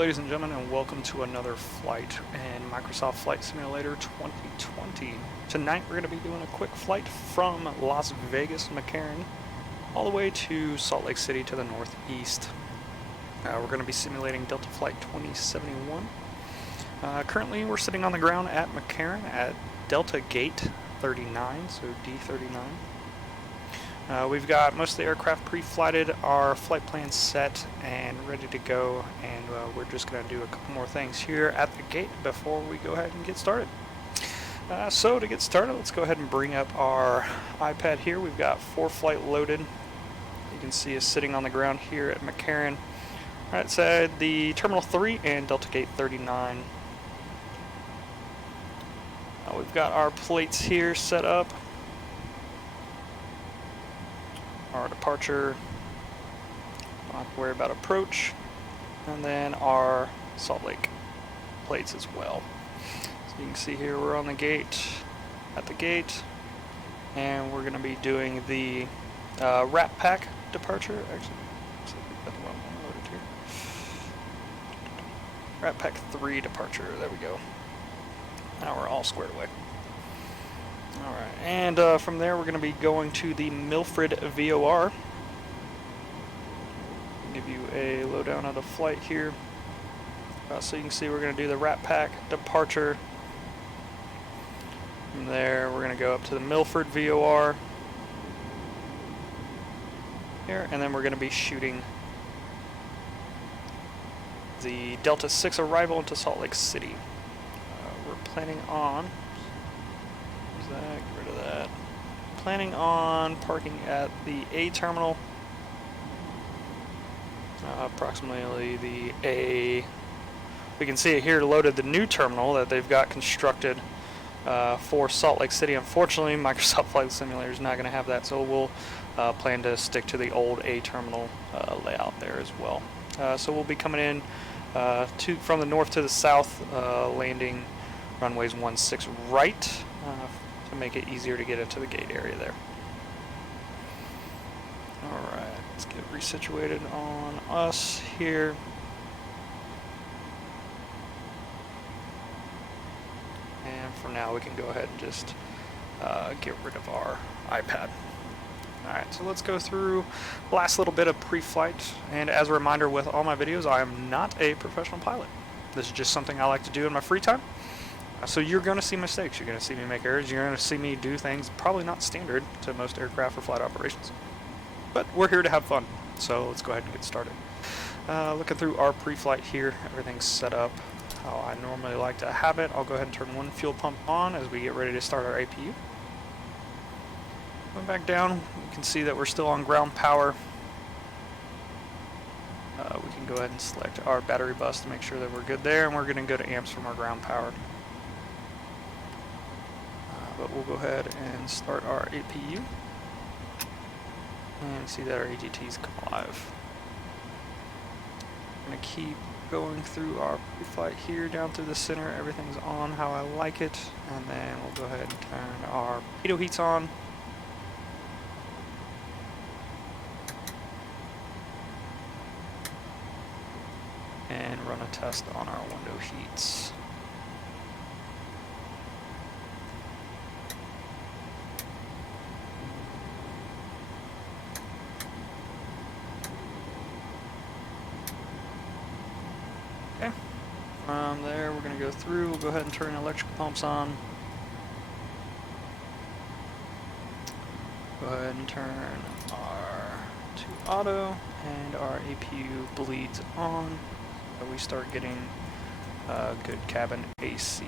ladies and gentlemen, and welcome to another flight in Microsoft Flight Simulator 2020. Tonight we're going to be doing a quick flight from Las Vegas, McCarran, all the way to Salt Lake City to the northeast. We're going to be simulating Delta Flight 2071. Currently we're sitting on the ground at McCarran at Delta Gate 39, so D39. We've got most of the aircraft pre-flighted, our flight plan set and ready to go, and we're just going to do a couple more things here at the gate before we go ahead and get started. So to get started, let's go ahead and bring up our iPad here. We've got ForeFlight loaded. You can see us sitting on the ground here at McCarran, right outside the Terminal 3 and Delta Gate 39. We've got our plates here set up. Our departure, don't have to worry about approach, and then our Salt Lake plates as well. So you can see here we're on the gate, at the gate, and we're going to be doing the Rat Pack departure. Actually, looks like we've got the wrong one loaded here. Rat Pack 3 departure, there we go. Now we're all squared away. Alright, and from there we're going to be going to the Milford VOR. I'll give you a lowdown of the flight here. So you can see we're going to do the Rat Pack departure. From there we're going to go up to the Milford VOR. Here, and then we're going to be shooting the Delta 6 arrival into Salt Lake City. We're planning on... get rid of that. Planning on parking at the A terminal, approximately the A. We can see it here loaded the new terminal that they've got constructed for Salt Lake City. Unfortunately, Microsoft Flight Simulator is not going to have that, so we'll plan to stick to the old A terminal layout there as well. So we'll be coming in from the north to the south, landing runways 16 right. To make it easier to get into the gate area there. Alright, let's get resituated on us here. And for now we can go ahead and just get rid of our iPad. Alright, so let's go through the last little bit of pre-flight. And as a reminder, with all my videos, I am not a professional pilot. This is just something I like to do in my free time. So you're going to see mistakes, you're going to see me make errors, you're going to see me do things probably not standard to most aircraft or flight operations. But we're here to have fun, so let's go ahead and get started. Looking through our pre-flight here, everything's set up how I normally like to have it. I'll go ahead and turn one fuel pump on as we get ready to start our APU. Going back down, you can see that we're still on ground power. We can go ahead and select our battery bus to make sure that we're good there, and we're going to go to amps from our ground power. But we'll go ahead and start our APU and see that our AGTs come alive. I'm going to keep going through our pre-flight here down through the center. Everything's on how I like it, and then we'll go ahead and turn our pitot heats on. And run a test on our window heats. Okay, from there we're going to go through, we'll go ahead and turn electrical pumps on. Go ahead and turn our to auto, and our APU bleeds on. So we start getting good cabin AC,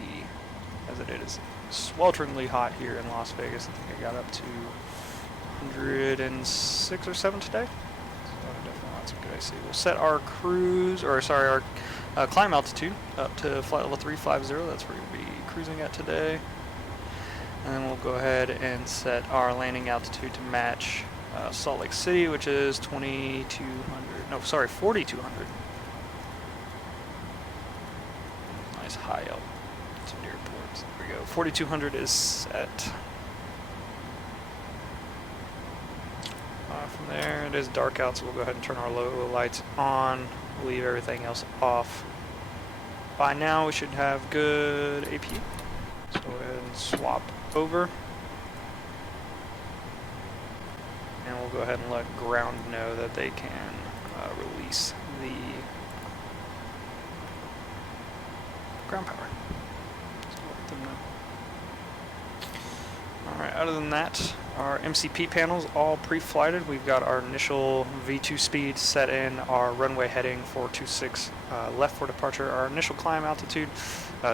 as it is swelteringly hot here in Las Vegas. I think I got up to 106 or 7 today. Definitely want some good AC. We'll set our our climb altitude up to flight level 350. That's where we'll be cruising at today. And then we'll go ahead and set our landing altitude to match Salt Lake City, which is 4,200. Nice high altitude airports. There we go. 4,200 is set. From there, it is dark out, so we'll go ahead and turn our low lights on, leave everything else off. By now we should have good AP. So go ahead and swap over. And we'll go ahead and let ground know that they can release the ground power. So let them know. Alright, other than that, our MCP panels all pre-flighted. We've got our initial V2 speed set in, our runway heading 426 left for departure, our initial climb altitude.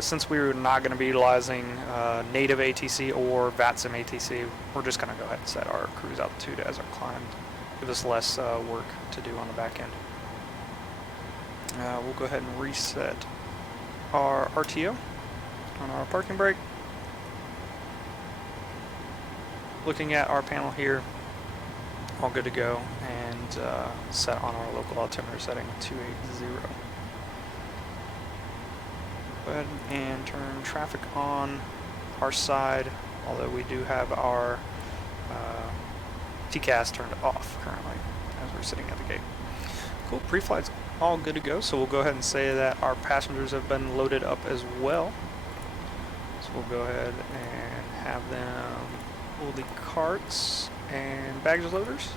Since we were not going to be utilizing native ATC or VATSIM ATC, we're just going to go ahead and set our cruise altitude as our climb. Give us less work to do on the back end. We'll go ahead and reset our RTO on our parking brake. Looking at our panel here, all good to go, and set on our local altimeter setting 280. Go ahead and turn traffic on our side, although we do have our TCAS turned off currently as we're sitting at the gate. Cool, pre-flight's all good to go, so we'll go ahead and say that our passengers have been loaded up as well. So we'll go ahead and have them pull the carts and baggage loaders.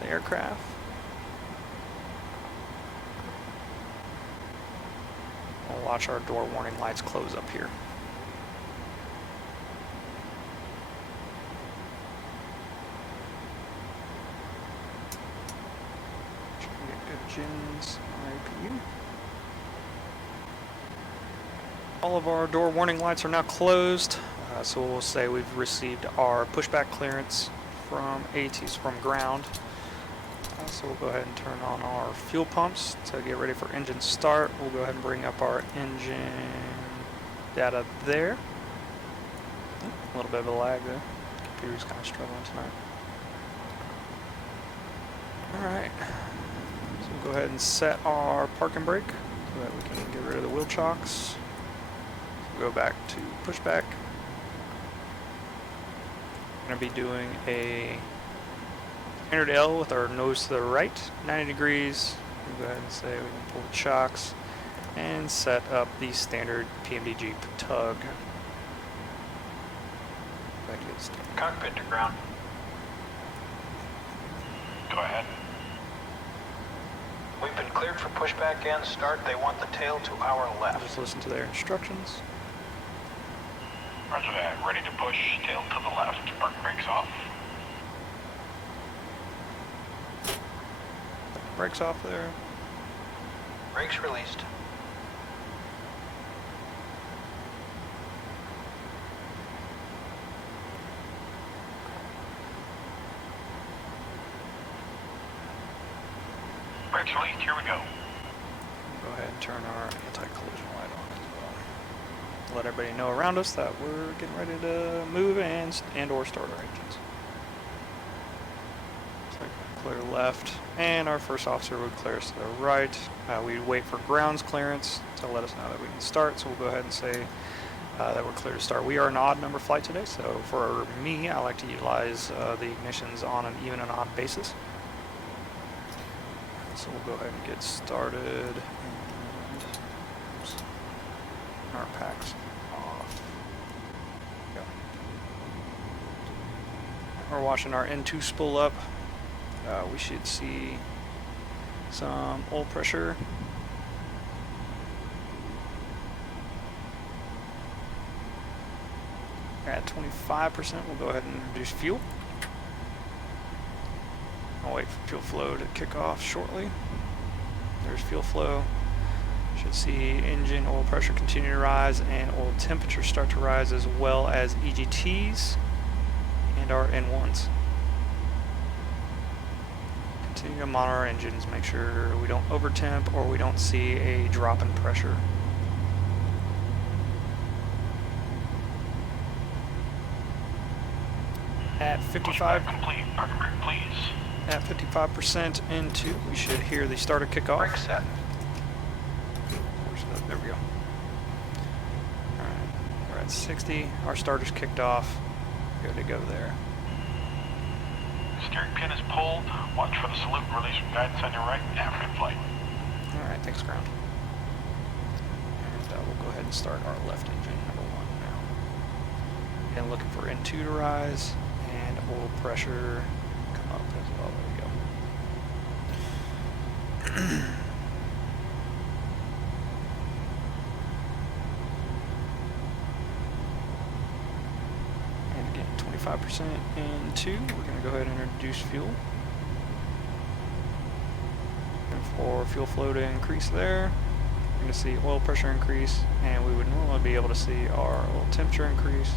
The aircraft. We'll watch our door warning lights close up here. Engines, IPU. All of our door warning lights are now closed, so we'll say we've received our pushback clearance from ATs from ground. So we'll go ahead and turn on our fuel pumps to get ready for engine start. We'll go ahead and bring up our engine data there. A little bit of a lag there. Computer's kind of struggling tonight. Alright, so we'll go ahead and set our parking brake so that we can get rid of the wheel chocks. Go back to pushback. We're going to be doing a standard L with our nose to the right, 90 degrees. We'll go ahead and say we can pull the chocks and set up the standard PMDG tug. Cockpit to ground. Go ahead. We've been cleared for pushback and start. They want the tail to our left. Just listen to their instructions. Roger that. Ready to push. Tail to the left. Park brakes off. Brakes off there. Brakes released. Brakes released. Here we go. Go ahead and turn our anti-collision light on as well. Let everybody know around us that we're getting ready to move and or start our engines. So clear left, and our first officer would clear us to the right. We'd wait for grounds clearance to let us know that we can start, so we'll go ahead and say that we're clear to start. We are an odd number flight today, so for me, I like to utilize the ignitions on an even and odd basis. So we'll go ahead and get started. And, oops, our packs off. Go. We're watching our N2 spool up. We should see some oil pressure. At 25%, we'll go ahead and introduce fuel. I'll wait for fuel flow to kick off shortly. There's fuel flow. Should see engine oil pressure continue to rise and oil temperature start to rise, as well as EGTs and our N1s. Continue to monitor our engines, make sure we don't over temp or we don't see a drop in pressure. At 55, complete. Park brake, please. At 55% into, we should hear the starter kick off. Brake set. There we go. Alright, we're at 60. Our starter's kicked off. Good to go there. steering pin is pulled. Watch for the salute and release from guidance on your right. Have a good flight. Alright, thanks, ground. And we'll go ahead and start our left engine, number 1 now. Again, looking for N2 to rise, and oil pressure come up as well. There we go. And again, 25% N2. We're going to go ahead and introduce fuel. And for fuel flow to increase there, we're going to see oil pressure increase, and we would normally be able to see our oil temperature increase.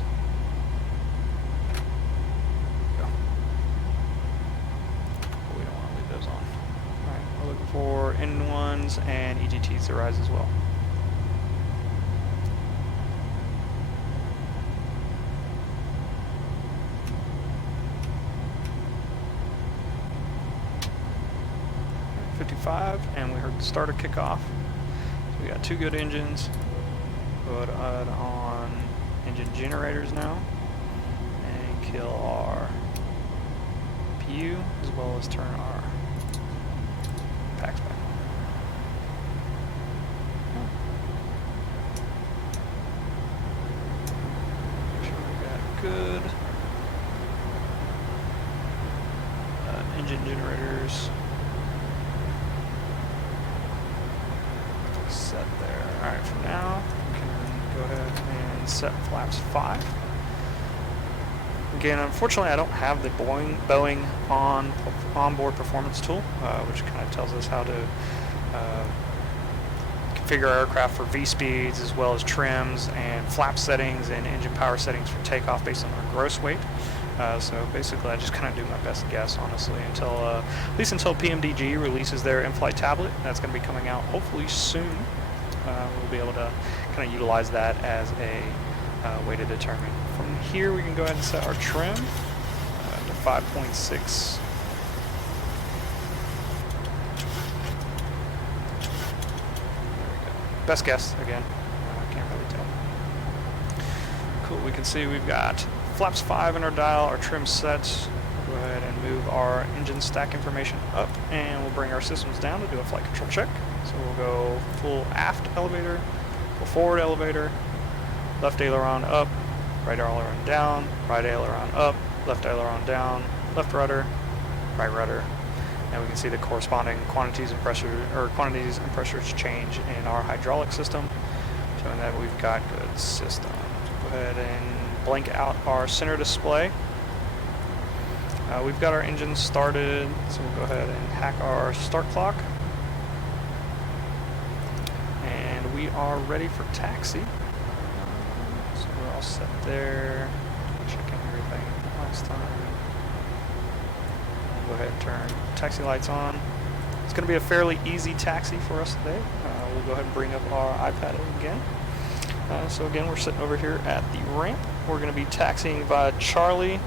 For N1s and EGTs to rise as well. At 55, and we heard the starter kick off. So we got 2 good engines. Go ahead on engine generators now and kill our PU as well as turn our packs back. Make sure we got good engine generators set there. Alright, for now, we can go ahead and set flaps 5. Again, unfortunately, I don't have the Boeing onboard performance tool, which kind of tells us how to configure our aircraft for V-speeds as well as trims and flap settings and engine power settings for takeoff based on our gross weight. So basically, I just kind of do my best guess, honestly, until at least until PMDG releases their in-flight tablet. That's going to be coming out hopefully soon. We'll be able to kind of utilize that as a way to determine. From here, we can go ahead and set our trim to 5.6. Best guess, again. Can't really tell. Cool, we can see we've got flaps 5 in our dial, our trim set. We'll go ahead and move our engine stack information up, and we'll bring our systems down to do a flight control check. So we'll go full aft elevator, full forward elevator, left aileron up, right aileron down, right aileron up, left aileron down, left rudder, right rudder. And we can see the corresponding quantities and pressures change in our hydraulic system, showing that we've got good system. Go ahead and blank out our center display. We've got our engine started, so we'll go ahead and hack our start clock. And we are ready for taxi. So we're all set there. Checking everything last time. Go ahead and turn taxi lights on. It's going to be a fairly easy taxi for us today. We'll go ahead and bring up our iPad again. So again, we're sitting over here at the ramp. We're going to be taxiing via Charlie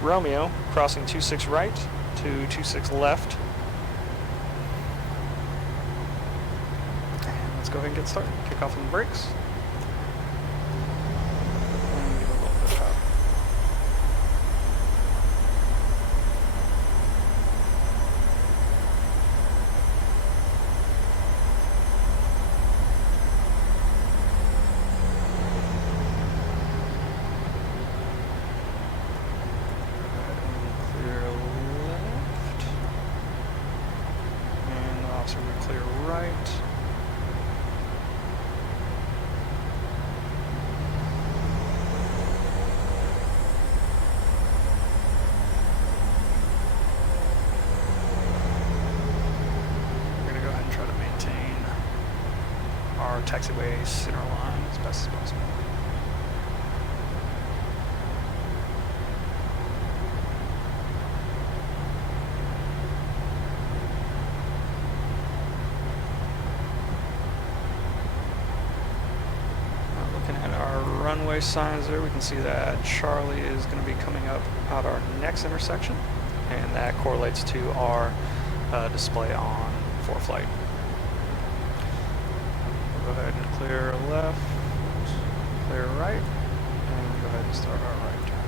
Romeo, crossing 26 right to 26 left. And let's go ahead and get started. Kick off on the brakes. And give it a little bit of power. So we clear right. We're going to go ahead and try to maintain our taxiway center line as best as possible. Runway signs there, we can see that Charlie is going to be coming up at our next intersection, and that correlates to our display on ForeFlight. We'll go ahead and clear left, clear right, and go ahead and start our right turn.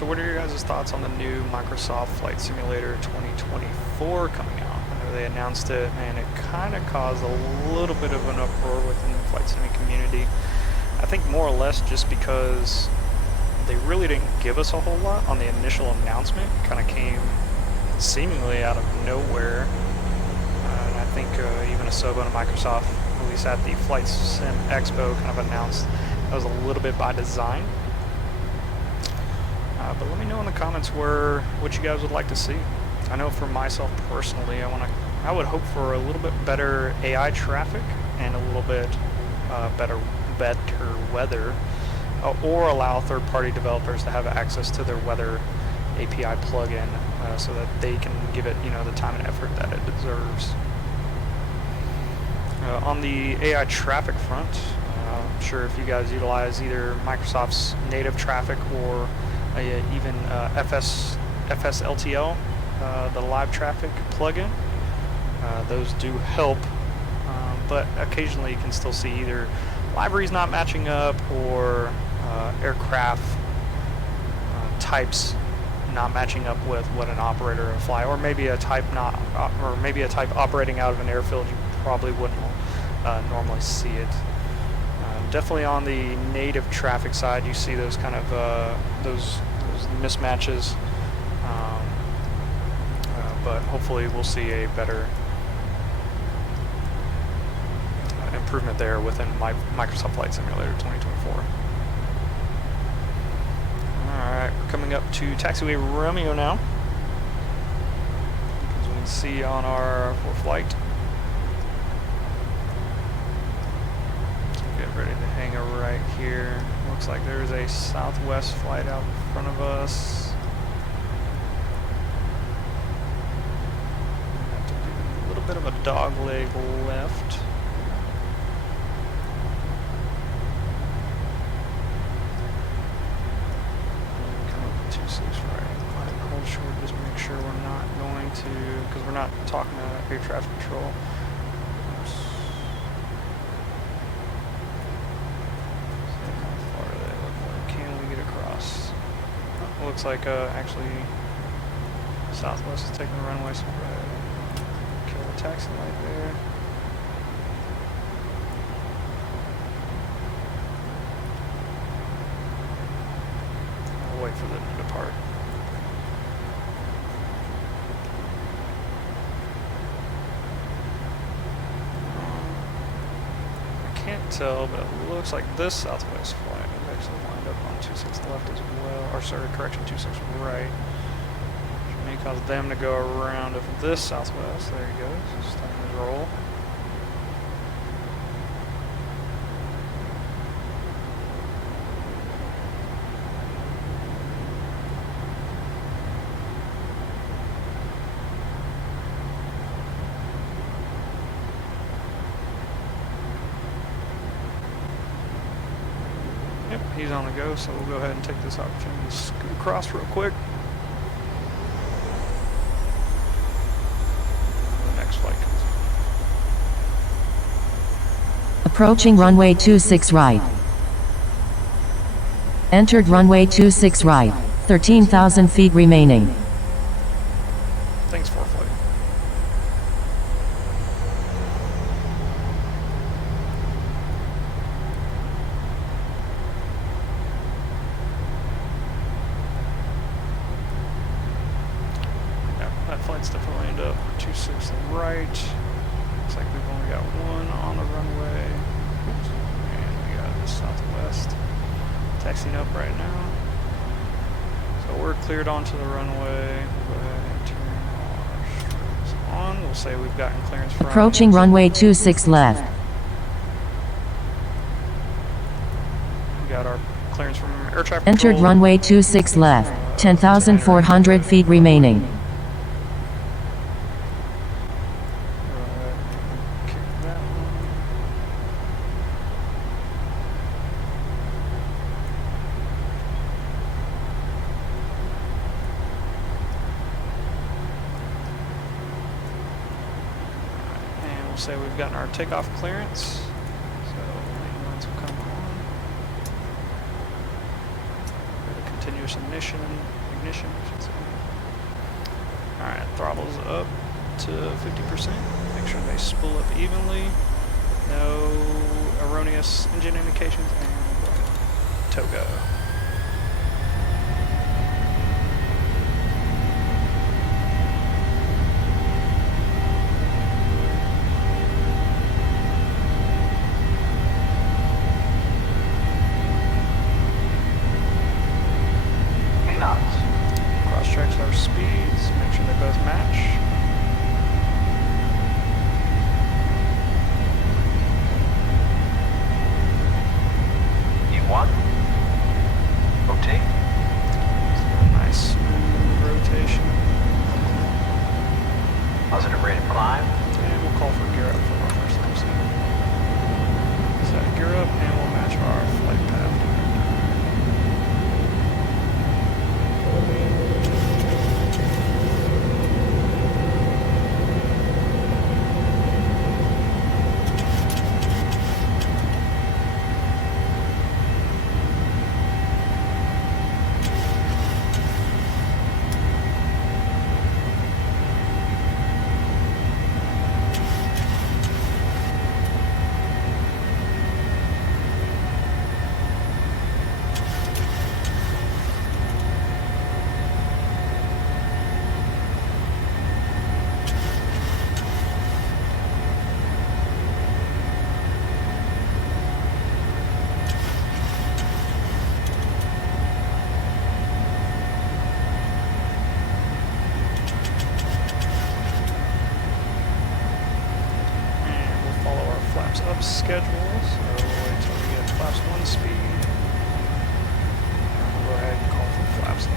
So what are your guys' thoughts on the new Microsoft Flight Simulator 2024 coming out? I know they announced it, and it kind of caused a little bit of an uproar within the flight sim community. I think more or less just because they really didn't give us a whole lot on the initial announcement. It kind of came seemingly out of nowhere. And I think even Asobo and Microsoft, at least at the Flight Sim Expo, kind of announced that was a little bit by design. But let me know in the comments what you guys would like to see. I know for myself personally, I would hope for a little bit better AI traffic and a little bit better weather, or allow third-party developers to have access to their weather API plugin so that they can give it, the time and effort that it deserves. On the AI traffic front, I'm sure if you guys utilize either Microsoft's native traffic or even FSLTL, the live traffic plugin, those do help, but occasionally you can still see either libraries not matching up or aircraft types not matching up with what an operator would fly, or maybe a type operating out of an airfield you probably wouldn't normally see it. Definitely on the native traffic side, you see those kind of those mismatches, but hopefully we'll see a better improvement there within Microsoft Flight Simulator 2024. Alright, we're coming up to Taxiway Romeo now, as we can see on our ForeFlight. Get ready to hang a right here. Looks like there's a Southwest flight out in front of us. Have to do a little bit of a dog leg left. Come up with 26 right. Quiet and hold short. Just make sure we're not going to, because we're not talking to air traffic control. Looks like actually Southwest is taking the runway, so we're going to kill the taxi light there. I'll wait for them to depart. I can't tell, but it looks like this Southwest flight is actually lined up on 26 left as well, or sorry, correction, 26 right. Which may cause them to go around of this Southwest. There he goes, just starting his roll. Yep, he's on the go, so we'll go ahead and take this opportunity to scoot across real quick. The next flight comes in. Approaching runway 26 right. Entered runway 26 right. 13,000 feet remaining. Thanks, ForeFlight. That flight's definitely lined up for 26 right. Looks like we've only got one on the runway. Oops. And we got the Southwest taxiing up right now. So we're cleared onto the runway. We'll go ahead and turn our strobes on. We'll say we've gotten clearance from... Approaching runway 26 left. We got our clearance from air traffic Entered control. runway 26 left. 10,400 feet remaining. Kick that one. And we'll say we've gotten our takeoff clearance. So lane lines will come on. We're at a continuous force ignition, I should say. Alright, throttles up to 50%. Make sure they spool up evenly. No erroneous engine indications, and toga. Cross-checks our speeds, make sure they both match. E1. Rotate. Nice smooth rotation. Positive rate of climb. And we'll call for gear up for our first lap speed. Set gear up and we'll match our flight path. Up schedule, so we'll wait till we get flaps 1 speed. And we'll go ahead and call for flaps up.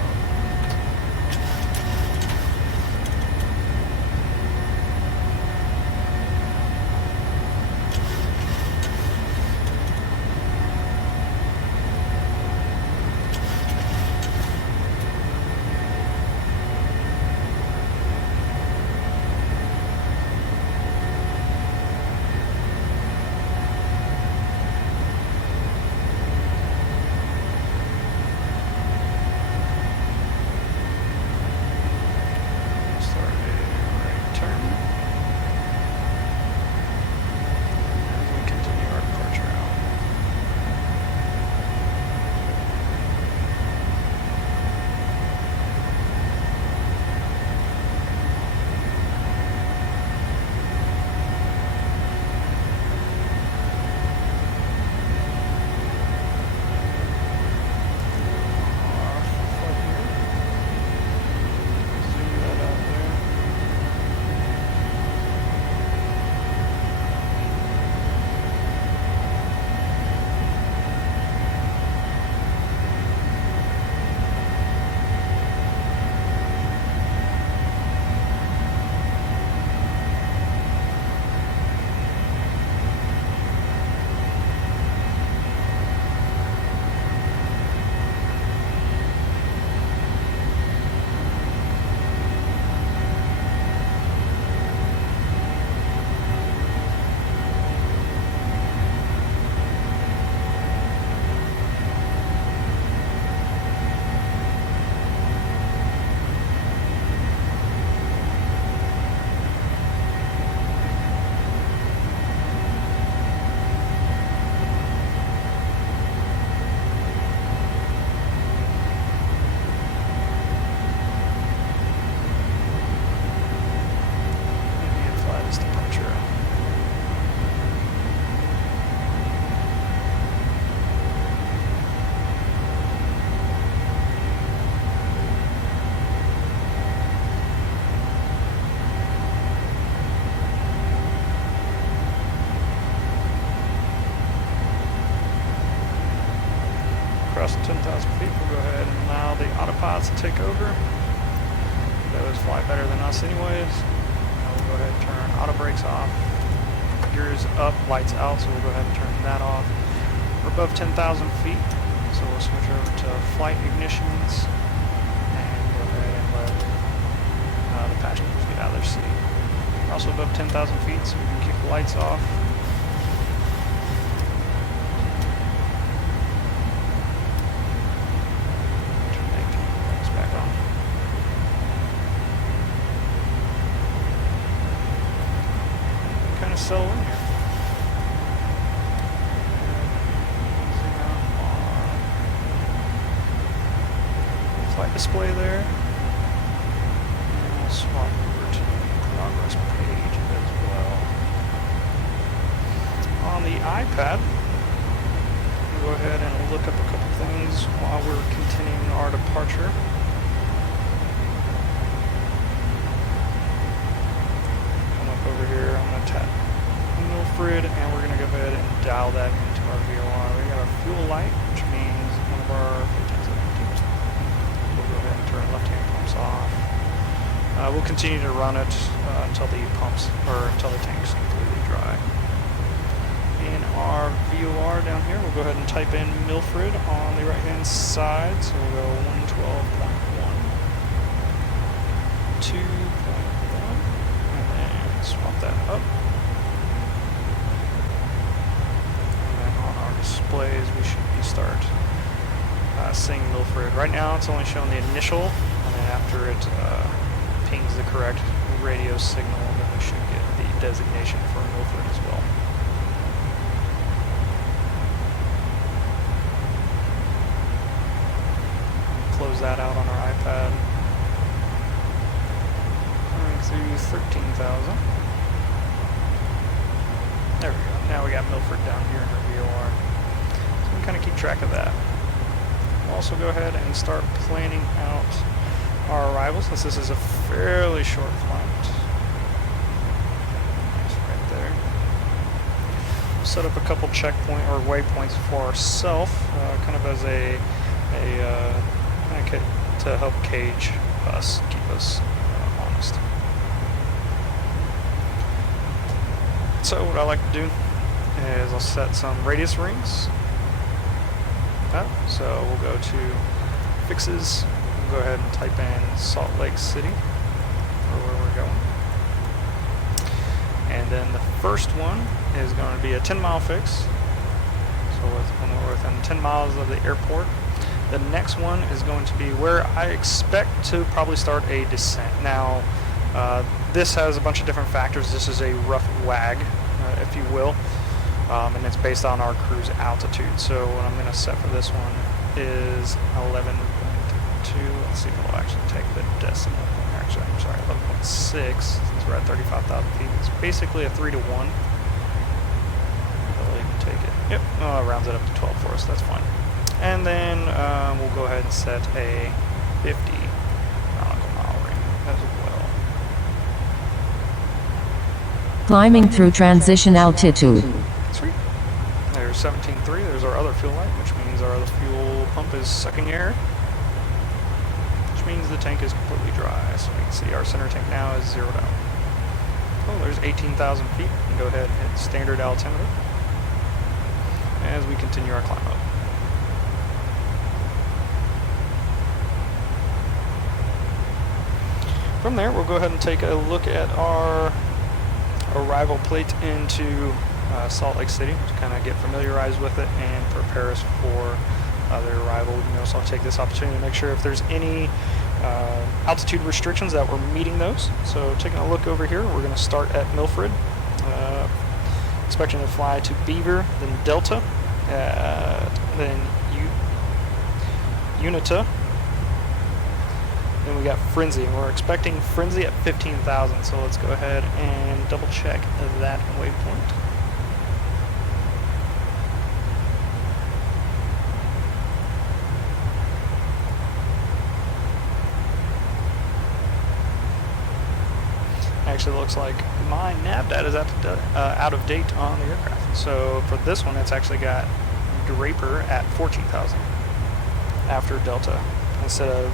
Across 10,000 feet, we'll go ahead and allow the autopilots to take over. Those fly better than us anyways. Now we'll go ahead and turn auto brakes off. Gears up, lights out, so we'll go ahead and turn that off. We're above 10,000 feet, so we'll switch over to flight ignitions and go ahead and let the passengers get out of their seat. We're also above 10,000 feet, so we can keep the lights off. to settle in here. Zoom out on flight display there. And we'll swap over to the progress page as well. On the iPad, we'll go ahead and look up a couple things while we're continuing our departure. Over here, I'm going to tap Milford, and we're going to go ahead and dial that into our VOR. We got our fuel light, which means one of our 15 seconds. We'll go ahead and turn left-hand pumps off. We'll continue to run it until the tank's completely dry. In our VOR down here, we'll go ahead and type in Milford on the right-hand side. So we'll go 112.1, 2.1. Swap that up. And then on our displays, we should start seeing Milford. Right now, it's only showing the initial, and then after it pings the correct radio signal, then we should get the designation for Milford as well. Close that out on our iPad. Going through 13,000. There we go. Now we got Milford down here in our VOR. So we can kind of keep track of that. We'll also go ahead and start planning out our arrival, since this is a fairly short flight. Nice, right there. We'll set up a couple checkpoint or waypoints for ourselves, kind of as a to help cage us, keep us honest. So what I like to do is I'll set some radius rings up. So we'll go to fixes, we'll go ahead and type in Salt Lake City for where we're going. And then the first one is going to be a 10-mile fix. So when we're within 10 miles of the airport. The next one is going to be where I expect to probably start a descent. Now, this has a bunch of different factors. This is a rough WAG, if you will, and it's based on our cruise altitude. So what I'm going to set for this one is 11.2. Let's see if it'll actually take the decimal. Actually, I'm sorry, 11.6, since we're at 35,000 feet. It's basically a 3 to 1. It'll even take it. Yep, it rounds it up to 12 for us. That's fine. And then we'll go ahead and set a 50 nautical mile ring as well. Climbing through transition altitude. Sweet. There's 17.3. There's our other fuel light, which means our other fuel pump is sucking air, which means the tank is completely dry. So we can see our center tank now is zeroed out. Oh, there's 18,000 feet. We can go ahead and hit standard altimeter as we continue our climb up. From there, we'll go ahead and take a look at our arrival plate into Salt Lake City to kind of get familiarized with it and prepare us for the arrival. We can also take this opportunity to make sure if there's any altitude restrictions that we're meeting those. So taking a look over here, we're going to start at Milford, expecting to fly to Beaver, then Delta, then Unita. Then we got Frenzy, and we're expecting Frenzy at 15,000, so let's go ahead and double check that waypoint. Actually looks like my nav data is out of date on the aircraft. So for this one, it's actually got Draper at 14,000 after Delta instead of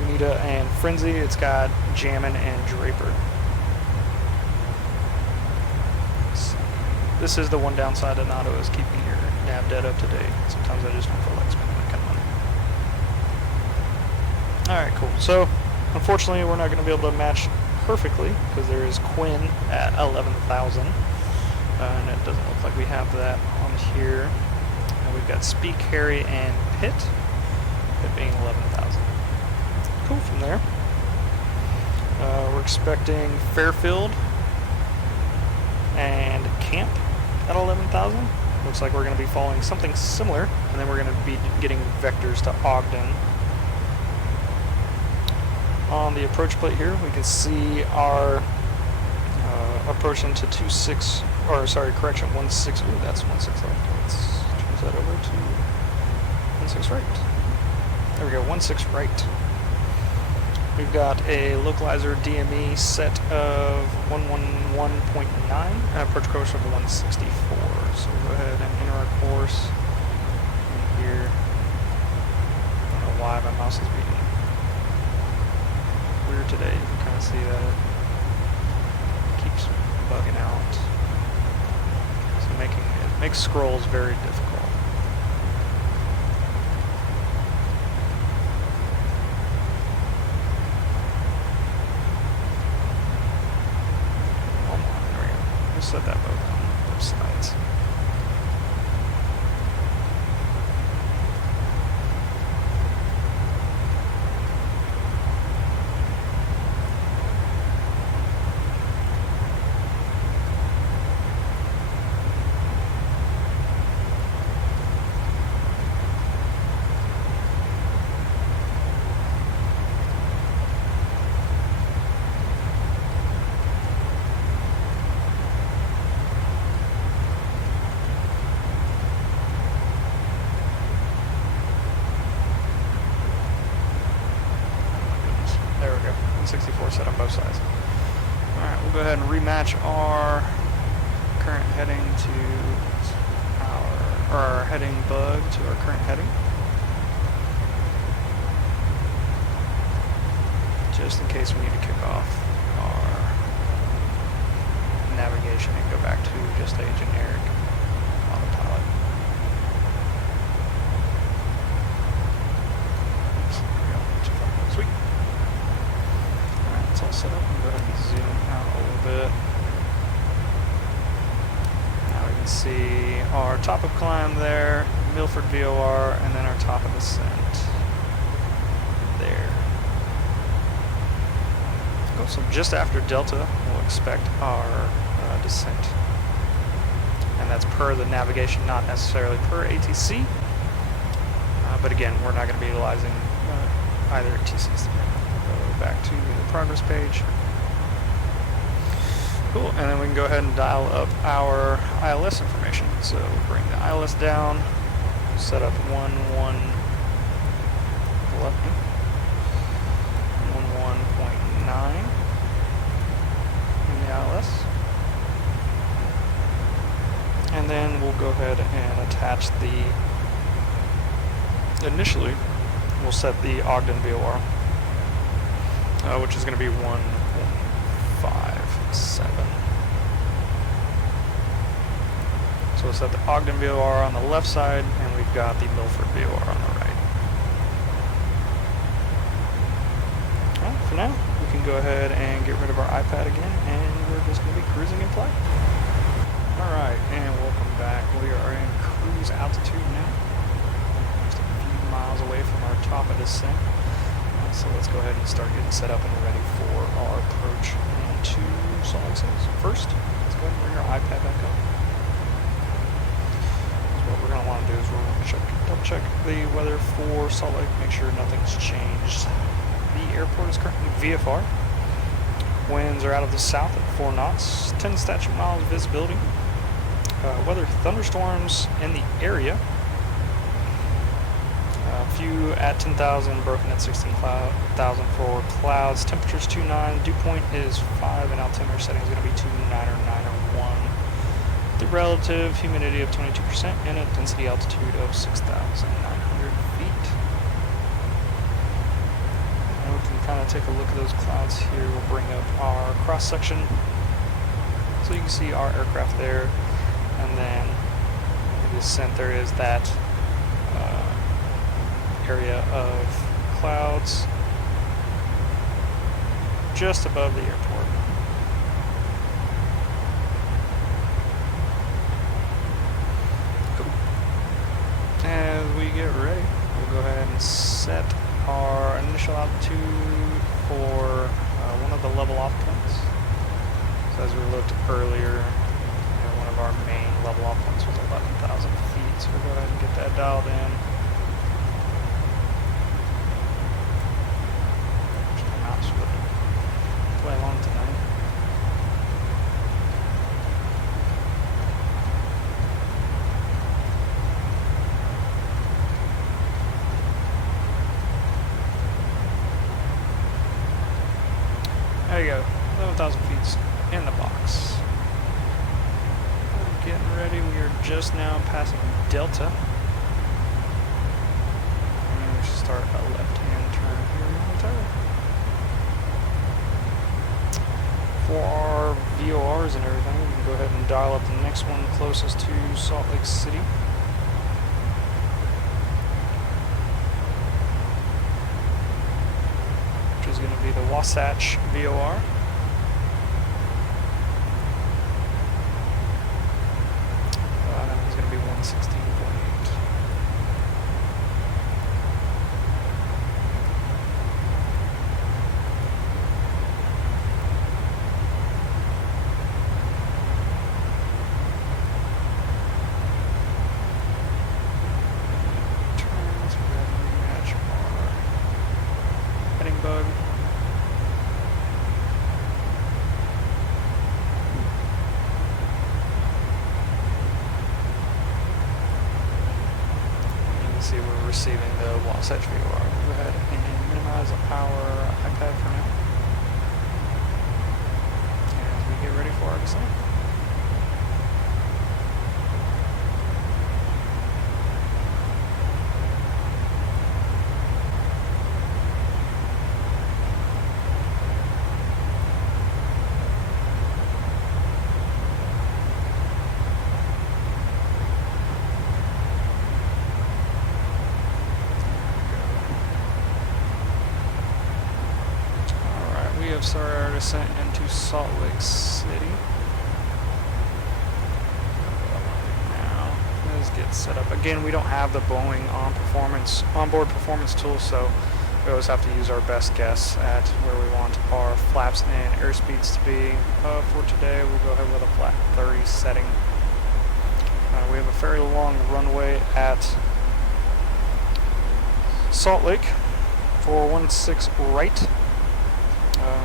Unita and Frenzy. It's got Jammin' and Draper. This is the one downside of Nato, is keeping your nav data up to date. Sometimes I just don't feel like spending that kind of money. Alright, cool. So unfortunately, we're not going to be able to match perfectly because there is Quinn at 11,000, and it doesn't look like we have that on here. And we've got Speak, Harry, and Pitt being 11,000. Cool. From there, we're expecting Fairfield and camp at 11,000. Looks like we're going to be following something similar, and then we're going to be getting vectors to Ogden. On the approach plate here, we can see our approach into 16, or sorry, correction, 16. Ooh, that's 16 left. Let's change that over to 16 right. There we go, 16 right. We've got a localizer DME set of 111.9, approach course of 164. So we'll go ahead and enter our course in here. I don't know why my mouse is being weird today. You can kind of see that it keeps bugging out. So it makes scrolls very difficult. Set that both on both sides. There we go, 164 set on both sides. Alright, we'll go ahead and rematch our current heading to our heading bug to our current heading. Just in case we need to kick off our navigation and go back to just a generic autopilot. Sweet. Alright, it's all set up. I'm going to zoom out a little bit. Now we can see our top of climb there, Milford VOR, and then our top of descent there. So just after Delta, we'll expect our descent. And that's per the navigation, not necessarily per ATC. But again, we're not going to be utilizing either TCs today. We'll go back to the progress page. Cool, and then we can go ahead and dial up our ILS information. So bring the ILS down, set up 11.9. In the ILS. And then we'll go ahead and attach initially, we'll set the Ogden VOR, which is going to be 1.57. So we'll set the Ogden VOR on the left side, and we've got the Milford VOR on the right. Alright, for now, we can go ahead and get rid of our iPad again, and we're just going to be cruising in flight. Alright, and welcome back. We are in cruise altitude now. Just a few miles away from our top of descent. So let's go ahead and start getting set up and ready for our approach into Salt Lake City. So first, let's go ahead and bring our iPad back up. So what we're going to want to do is we're going to double check the weather for Salt Lake, make sure nothing's changed. The airport is currently VFR. Winds are out of the south at 4 knots, 10 statute miles visibility. Weather thunderstorms in the area. A few at 10,000, broken at 16,000 for clouds. Temperature's 2.9, dew point is 5, and altimeter setting is going to be 2.9 or 901. The relative humidity of 22% and a density altitude of 6,900 feet. And we can kind of take a look at those clouds here. We'll bring up our cross section so you can see our aircraft there. And then in the descent there is that area of clouds just above the airport. Cool. As we get ready, we'll go ahead and set our initial altitude for one of the level off points. So as we looked earlier, one of our main level off points was 11,000 feet, so we'll go ahead and get that dialed in. Mouse would play along tonight. There you go, 11,000 feet in the box. We're getting ready, we are just now passing Delta. And we should start a left-hand turn here momentarily. For our VORs and everything, we can go ahead and dial up the next one closest to Salt Lake City. Which is going to be the Wasatch VOR. It's going to be 116.8. Turns, we're going to rematch our heading bug. See, we're receiving the Wasatch VOR. We'll go ahead and minimize our iPad for now as we get ready for our descent. We have started our descent into Salt Lake City. Now, let's get set up. Again, we don't have the Boeing onboard performance tool, so we always have to use our best guess at where we want our flaps and airspeeds to be. For today, we'll go ahead with a flat 30 setting. We have a fairly long runway at Salt Lake for 16 right.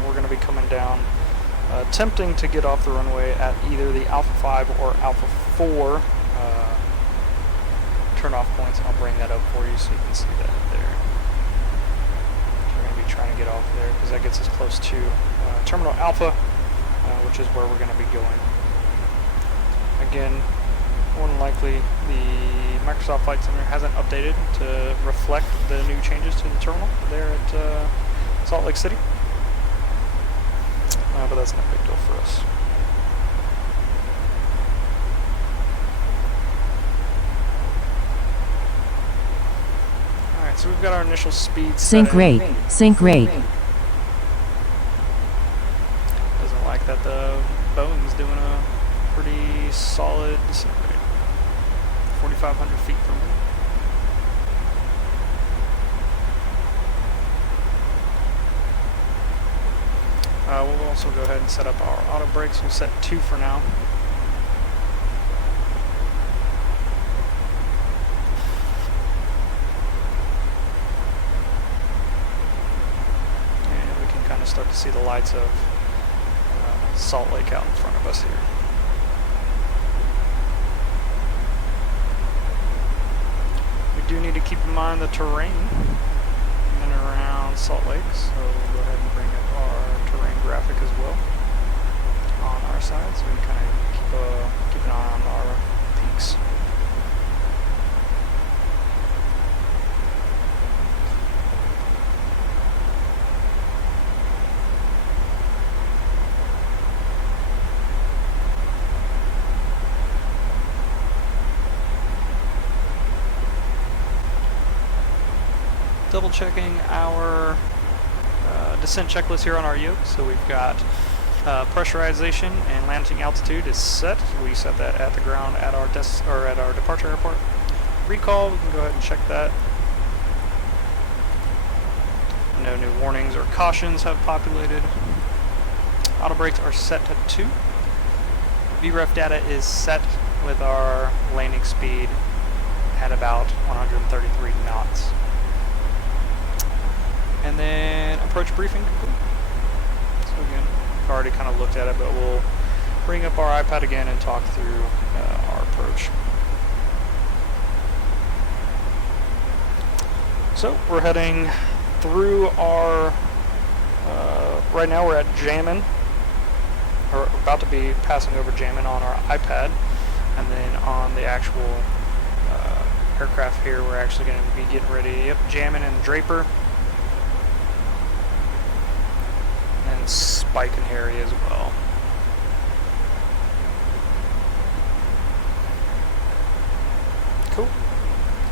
We're going to be coming down, attempting to get off the runway at either the Alpha 5 or Alpha 4 turn-off points. I'll bring that up for you so you can see that there. So we're going to be trying to get off there because that gets us close to Terminal Alpha, which is where we're going to be going. Again, more than likely, the Microsoft Flight Center hasn't updated to reflect the new changes to the terminal there at Salt Lake City. But that's not a big deal for us. Alright, so we've got our initial speed Sync rate. Sync rate. Doesn't like that the Boeing's doing a pretty solid descent rate. 4,500 feet per minute. We'll also go ahead and set up our auto brakes. We'll set 2 for now. And we can kind of start to see the lights of Salt Lake out in front of us here. We do need to keep in mind the terrain in and around Salt Lake, so we'll go ahead and bring up our terrain graphic as well on our side, so we can kind of keep an eye on our peaks. Double checking our descent checklist here on our yoke. So we've got pressurization and landing altitude is set. We set that at the ground at our at our departure airport. Recall, we can go ahead and check that. No new warnings or cautions have populated. Auto brakes are set to 2. VREF data is set with our landing speed at about 133 knots. And then approach briefing complete. So again, I've already kind of looked at it, but we'll bring up our iPad again and talk through our approach. So we're heading through our, right now we're at Jammin', or about to be passing over Jammin' on our iPad, and then on the actual aircraft here we're actually going to be getting ready, Jammin' and Draper, and Spike and Harry as well. Cool.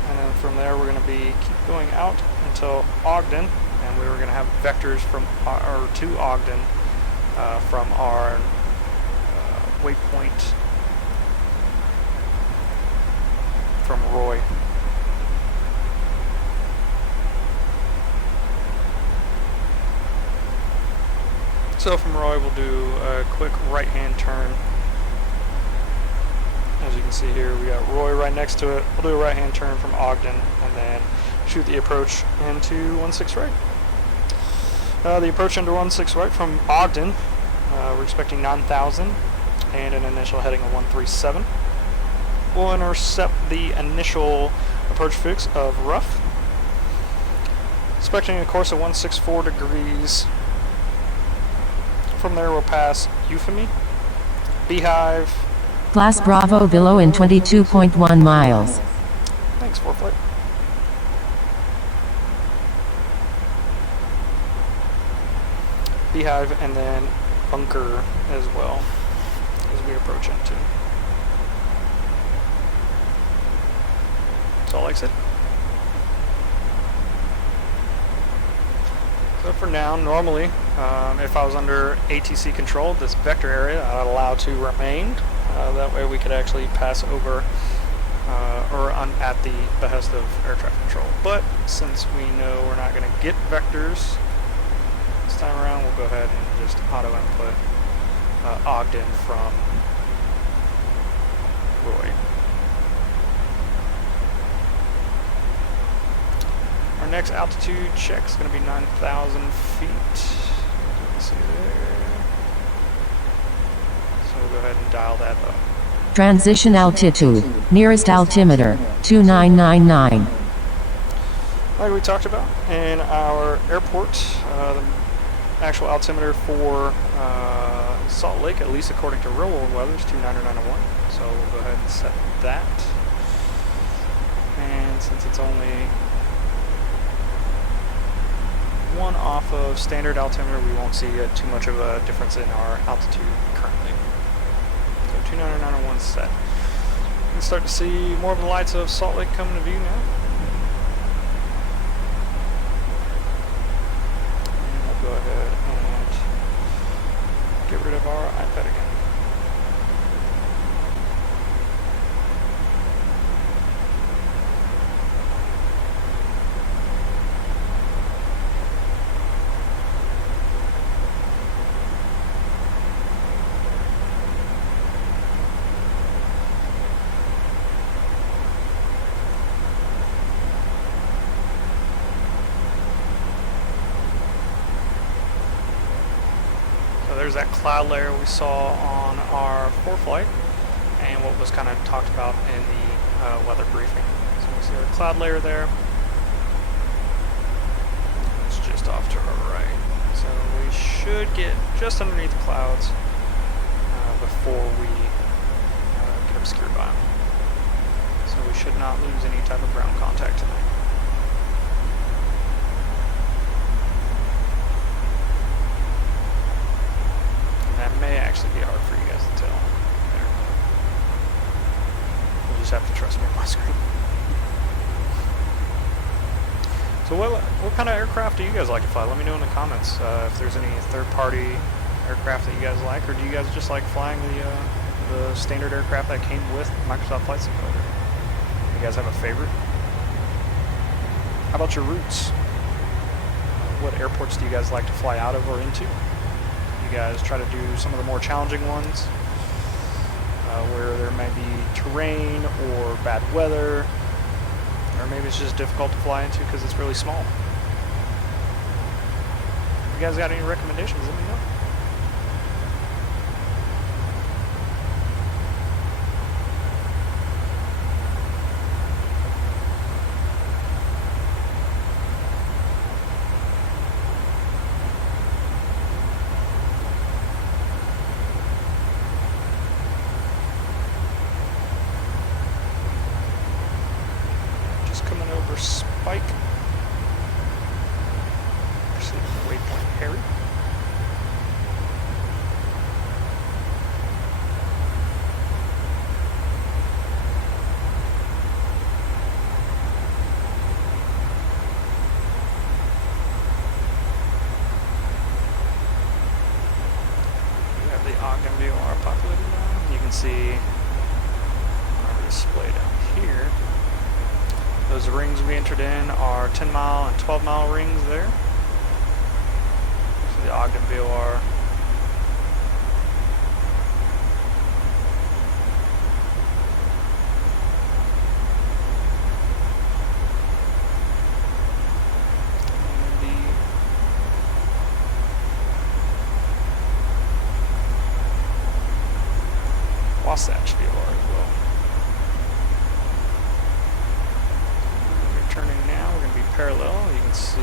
And then from there we're going to keep going out until Ogden, and we were going to have vectors from to Ogden from our waypoint from Roy. So from Roy we'll do a quick right hand turn. As you can see here, we got Roy right next to it. We'll do a right hand turn from Ogden and then shoot the approach into 16 right. The approach into 16 right from Ogden, we're expecting 9,000 and an initial heading of 137. We'll intercept the initial approach fix of rough, expecting a course of 164 degrees. From there we'll pass Euphemy, Beehive, Class Bravo below in 22.1 miles. Thanks, ForeFlight. Beehive and then Bunker as well as we approach into. That's all I said. So for now, normally, if I was under ATC control, this vector area I'd allow to remain. That way we could actually pass over or at the behest of air traffic control. But since we know we're not going to get vectors this time around, we'll go ahead and just auto input Ogden from Roy. Our next altitude check is going to be 9,000 feet. You can see there. So we'll go ahead and dial that up. Transition altitude. Nearest altimeter, 2999. Like we talked about in our airport, the actual altimeter for Salt Lake, at least according to real world weather, is 29901. So we'll go ahead and set that. And since it's only one off of standard altimeter, we won't see too much of a difference in our altitude currently. So 29901 set. You can start to see more of the lights of Salt Lake coming to view now. And we'll go ahead and get rid of our iPad again. There's that cloud layer we saw on our ForeFlight and what was kind of talked about in the weather briefing. So we see our cloud layer there. It's just off to our right. So we should get just underneath the clouds before we get obscured by them. So we should not lose any type of ground contact tonight. That may actually be hard for you guys to tell. There. You'll just have to trust me on my screen. So what kind of aircraft do you guys like to fly? Let me know in the comments if there's any third-party aircraft that you guys like, or do you guys just like flying the standard aircraft that came with Microsoft Flight Simulator? You guys have a favorite? How about your routes? What airports do you guys like to fly out of or into? You guys try to do some of the more challenging ones, where there may be terrain or bad weather, or maybe it's just difficult to fly into because it's really small. If you guys got any recommendations, let me know. Coming over Spike. Proceeding to waypoint Harry. We have the Ogden VOR populated now. You can see our display down here. Those rings we entered in are 10-mile and 12-mile rings there. So the Ogden VOR. And the Wasatch VOR as well. Turning now, we're going to be parallel. You can see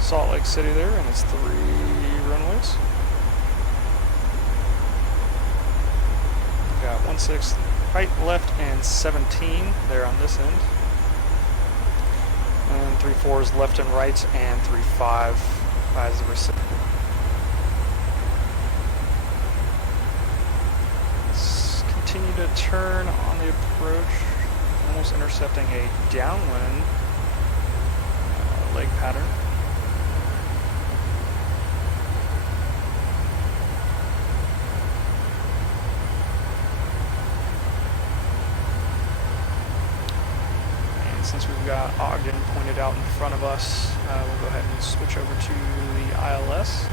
Salt Lake City there, and it's 3 runways. We've got 16 right, left, and 17 there on this end. And 34s left and right, and 35 as the recipient. Let's continue to turn on the approach. Almost intercepting a downwind leg pattern. And since we've got Ogden pointed out in front of us, we'll go ahead and switch over to the ILS.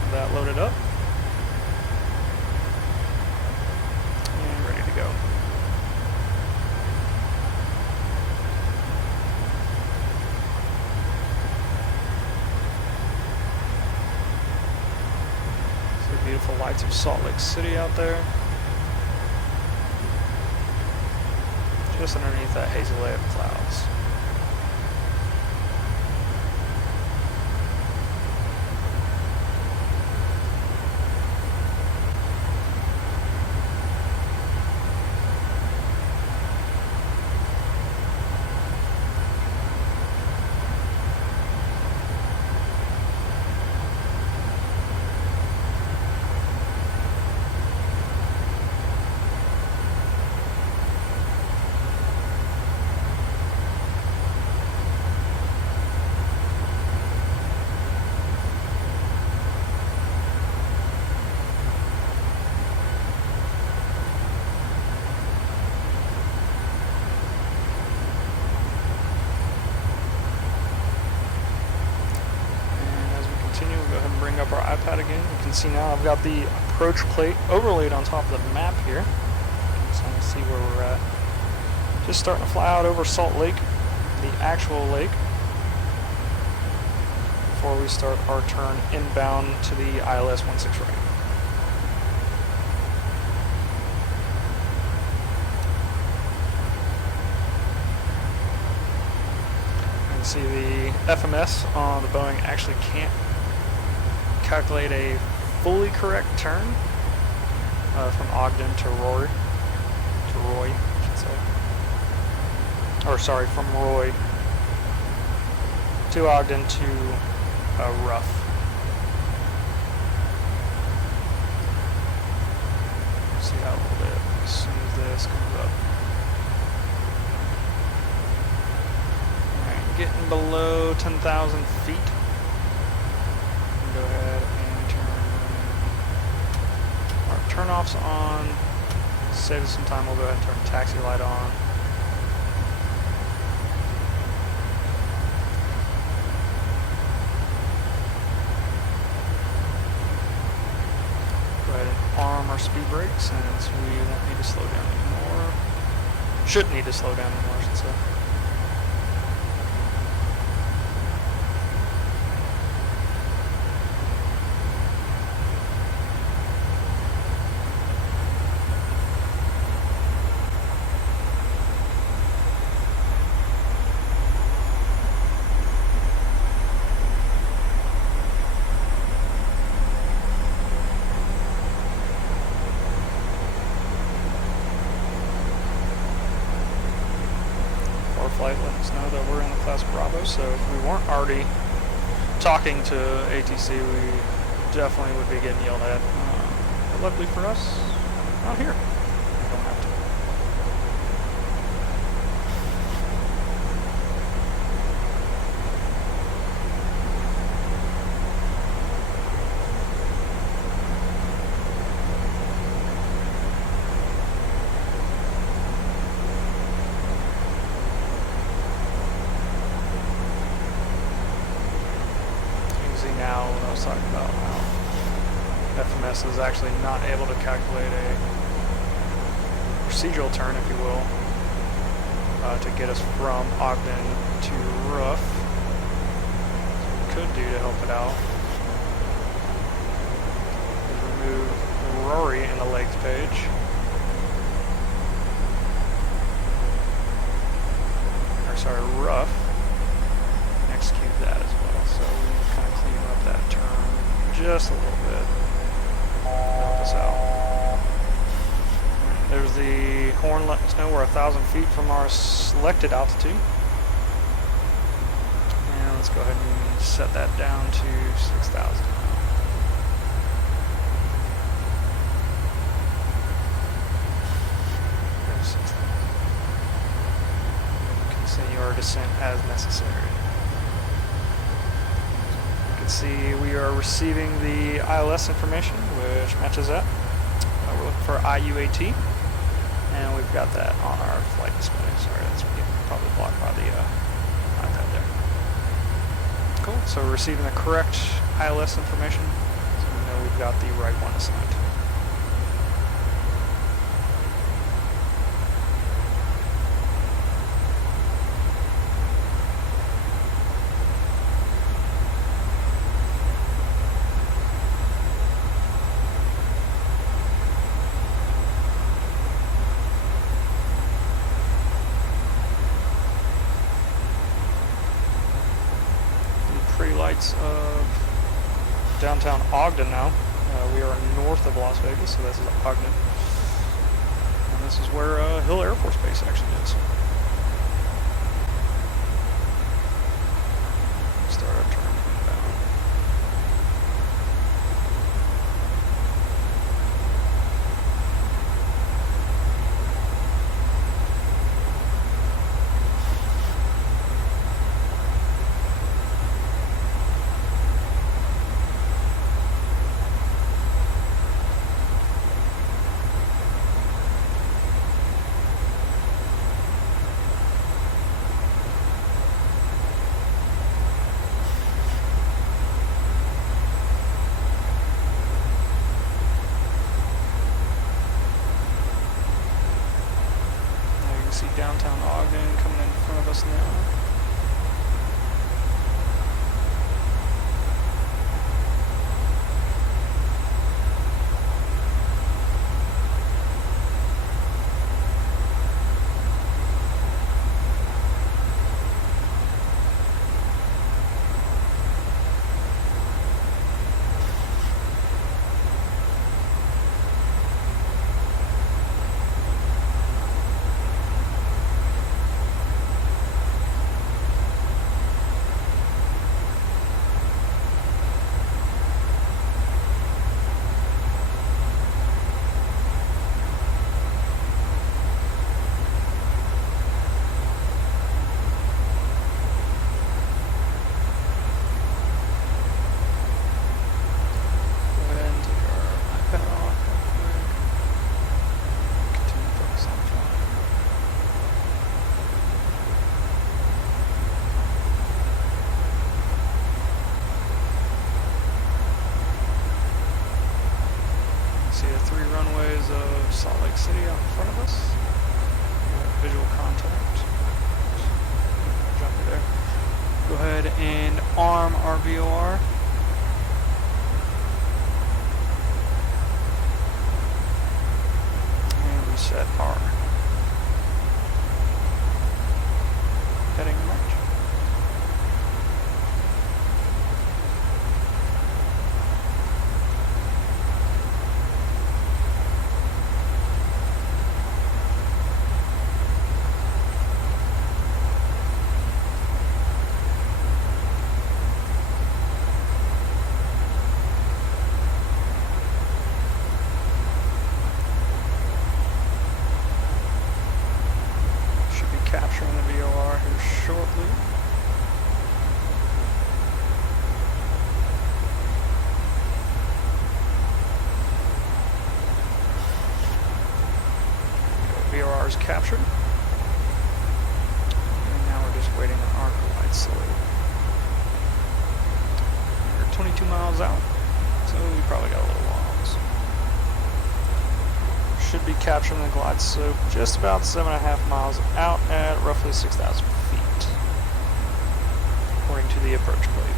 Have that loaded up. And ready to go. Beautiful lights of Salt Lake City out there. Just underneath that hazy layer of clouds. Bring up our iPad again. You can see now I've got the approach plate overlaid on top of the map here. So you can see where we're at. Just starting to fly out over Salt Lake, the actual lake, before we start our turn inbound to the ILS 16 right. You can see the FMS on the Boeing actually can't calculate a fully correct turn from Ogden to Roy, I should say. Or sorry, from Roy to Ogden to Rough. See that a little bit as soon as this comes up. Alright, getting below 10,000 feet. Go ahead and turn our turn-offs on. Save us some time. We'll go ahead and turn taxi light on. Go ahead ahead and arm our speed brake since we won't need to slow down anymore. Shouldn't need to slow down anymore, I should say. ForeFlight letting us know that we're in the class Bravo, so if we weren't already talking to ATC, we definitely would be getting yelled at. But luckily for us, not here. We don't have to. Now when I was talking about how FMS is actually not able to calculate a procedural turn, if you will, to get us from Ogden to Roof. What we could do to help it out is remove Rory in the legs page. Or sorry, Roof. And execute that as well. So we can kind of clean up that turn just a little bit. Help us out. There's the horn letting us know we're 1,000 feet from our selected altitude. And let's go ahead and set that down to 6,000. Continue our descent as necessary. See, we are receiving the ILS information, which matches that. We're looking for IUAT, and we've got that on our flight display. Sorry, that's probably blocked by the iPad there. Cool, so we're receiving the correct ILS information, so we know we've got the right one assigned. Lights of downtown Ogden now. We are north of Las Vegas, so this is Ogden. And this is where Hill Air Force Base actually is. Start our turn inbound. See downtown Ogden coming in front of us now. See the 3 runways of Salt Lake City out in front of us. Visual contact. Jump there. Go ahead and arm our VOR. And reset our heading march. Capturing the VOR here shortly. VOR is captured. And now we're just waiting on our glide slope. We're 22 miles out, so we probably got a little long. Should be capturing the glide slope just about 7.5 miles out at roughly 6,000 feet, according to the approach blade.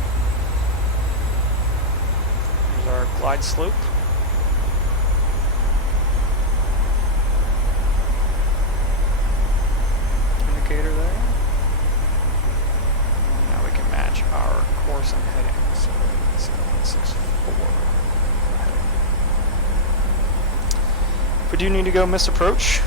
Here's our glide slope. Indicator there. And now we can match our course and heading. So it's 164. If we do need to go misapproach,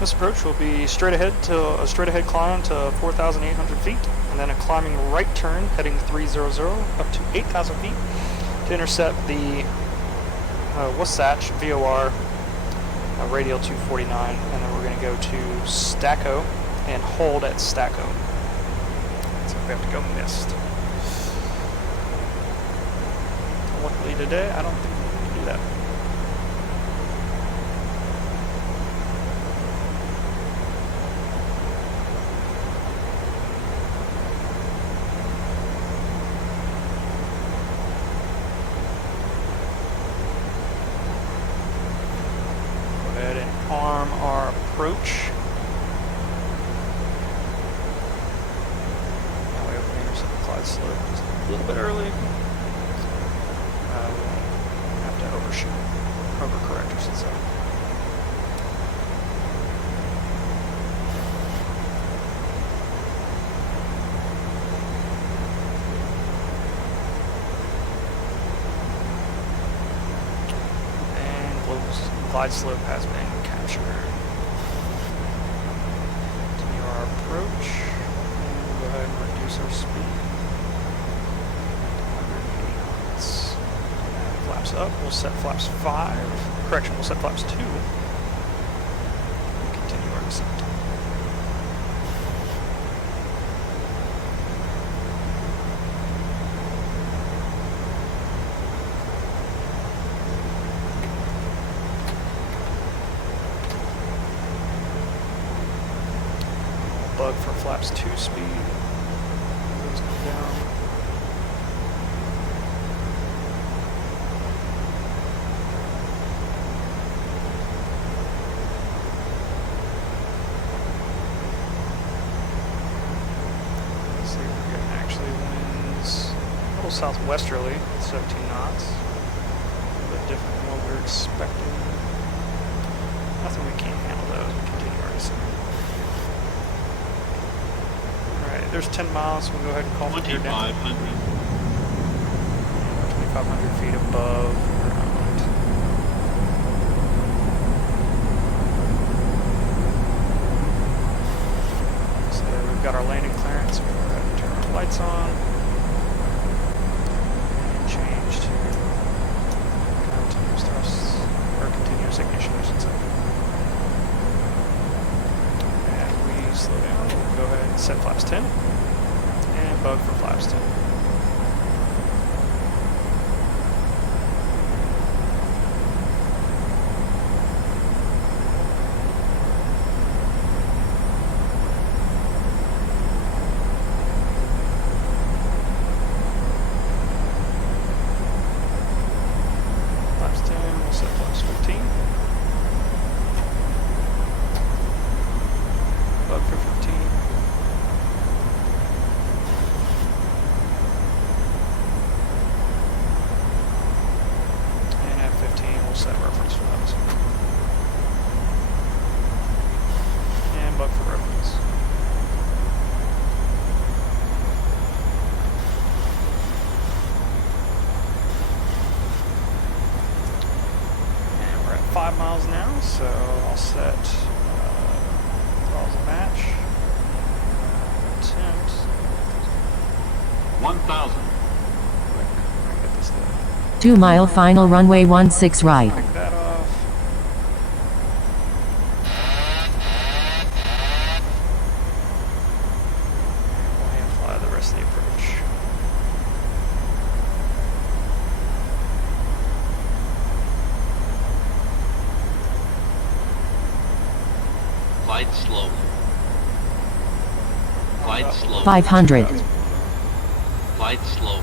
misapproach will be straight ahead to a straight ahead climb to 4,800 feet, and then a climbing right turn heading 300 up to 8,000 feet to intercept the Wasatch VOR radial 249, and then we're going to go to Stacko and hold at Stacko. We have to go mist. Luckily today, I don't think we can do that. Go ahead and arm our approach. Slope just a little bit early. We'll have to overshoot, overcorrect, I should say. And glide slope has been captured. Continue our approach, and we'll go ahead and reduce our speed. Flaps up, we'll set flaps 5, correction, we'll set flaps 2, and continue our descent. Bug for flaps 2 speed, those come down. Southwesterly, 17 knots. A little bit different than what we were expecting. Nothing we can't handle though as we continue our descent. Alright, there's 10 miles, so we'll go ahead and call for gear down. 2,500 feet above ground. So we've got our landing clearance, so we'll go ahead and turn our lights on. Continuous ignition, I should say. And we slow down, we'll go ahead and set flaps 10 and bug for flaps 10. So I'll set throttle to match. Attempt. 1,000. Quick, I get this done. 2 mile final runway 16 right. Take that off. We'll hand fly the rest of the approach. Glide slow. Glide slow. 500. Glide slow.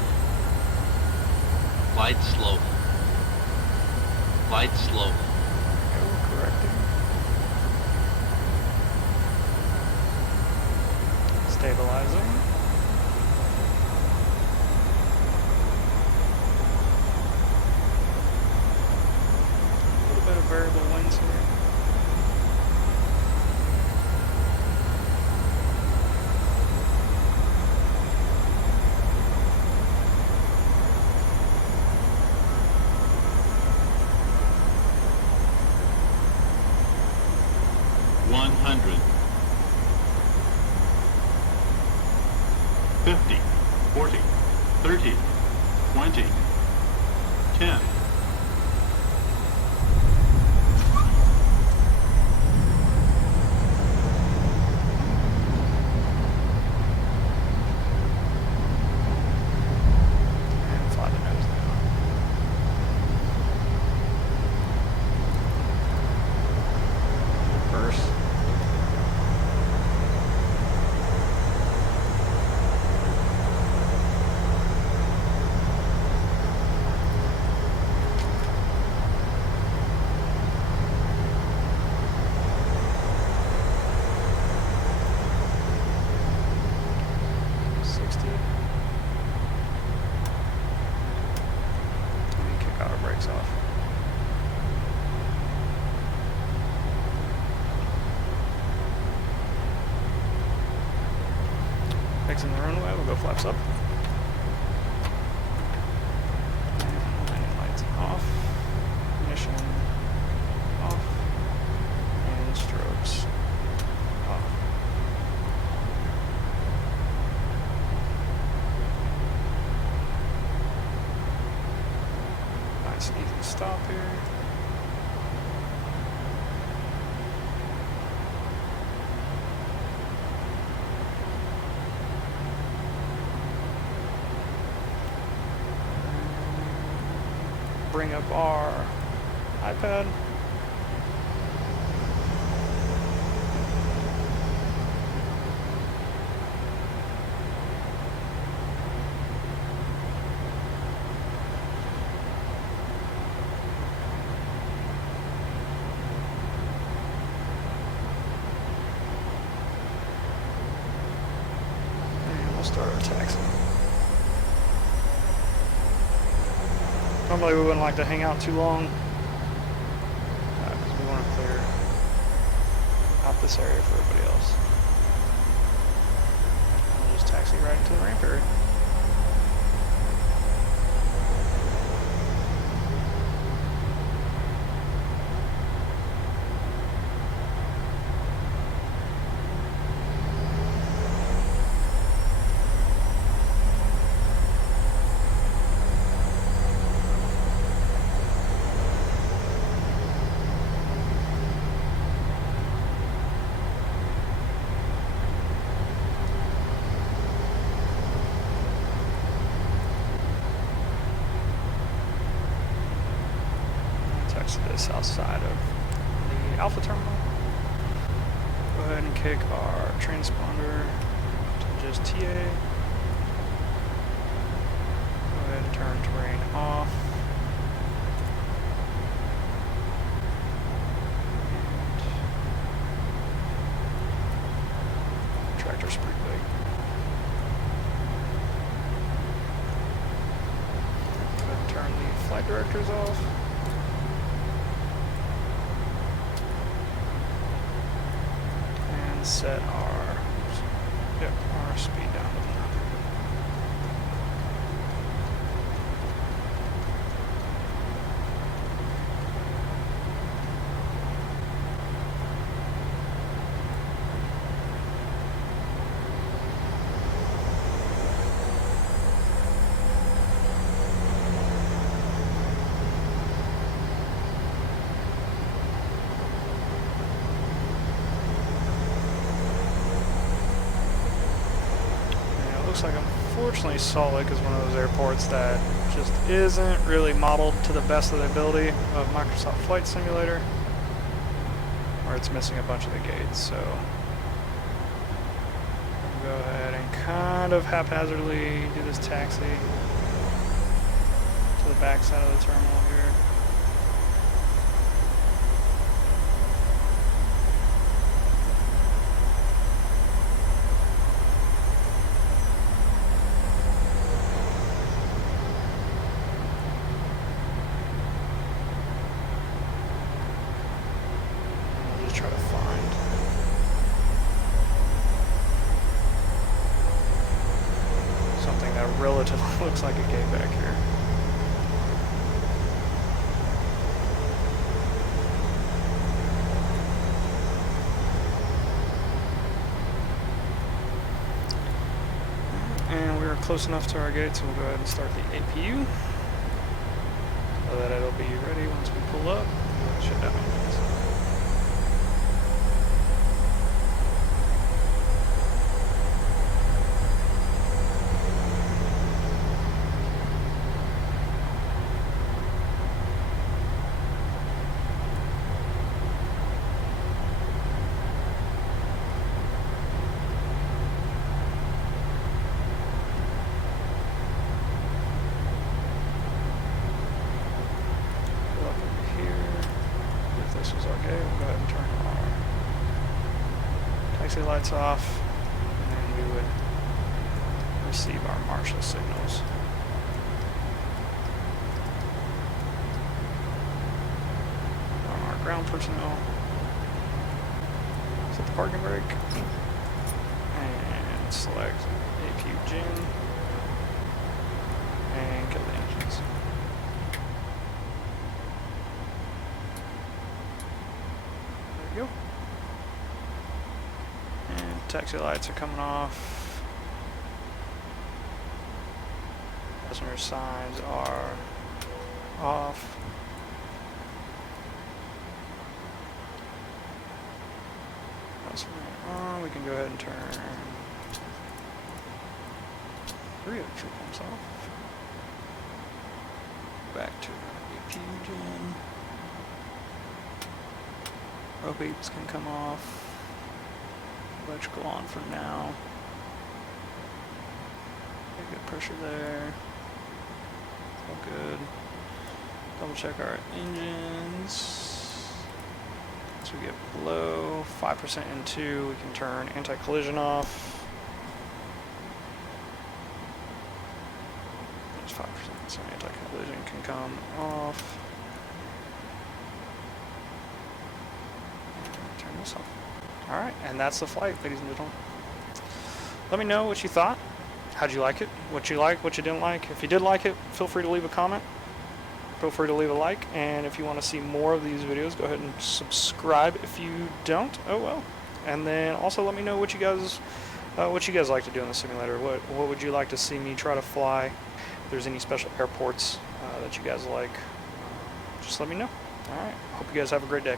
Glide slow. Glide slow. Go, correcting. Stabilizing. A little bit of variable winds here. $100. 50, 40, 30, 20, 10. And fly the nose down. Reverse. And kick our brakes off. Fixing the runway, we'll go flaps up. And landing lights off. Ignition off. And strobes off. Nice and easy stop here. Bring up our iPad. And we'll start our taxi. Normally we wouldn't like to hang out too long because we want to clear out this area for everybody else. And we'll just taxi right into the ramp area. To the south side of the Alpha terminal. Go ahead and kick our transponder to just TA. Go ahead and turn terrain off. And tractor speed brake. Go ahead and turn the flight directors off. Set our speed down to 100. looks like unfortunately Salt Lake is one of those airports that just isn't really modeled to the best of the ability of Microsoft Flight Simulator, where it's missing a bunch of the gates. So we'll go ahead and kind of haphazardly do this taxi to the back side of the terminal here. Try to find something that relatively looks like a gate back here. And we're close enough to our gate, so we'll go ahead and start the APU so that it'll be ready once we pull up. Shut down engines. Lights off, and then we would receive our marshal signals. Our ground personnel. Set the parking brake and select APU Gen and kill the engines. There we go. Taxi lights are coming off. Passenger signs are off. We can go ahead and turn 3 of the fuel pumps off. Back to APU Gen. Rope beeps can come off. Electrical on for now. Good pressure there. All good. Double check our engines. Once we get below 5% N2, we can turn anti-collision off. There's 5%, so anti-collision can come off. And turn this off. Alright, and that's the flight, ladies and gentlemen. Let me know what you thought. How'd you like it? What you liked, what you didn't like. If you did like it, feel free to leave a comment. Feel free to leave a like. And if you want to see more of these videos, go ahead and subscribe. If you don't, oh well. And then also let me know what you guys like to do in the simulator. What would you like to see me try to fly? If there's any special airports that you guys like, just let me know. Alright, hope you guys have a great day.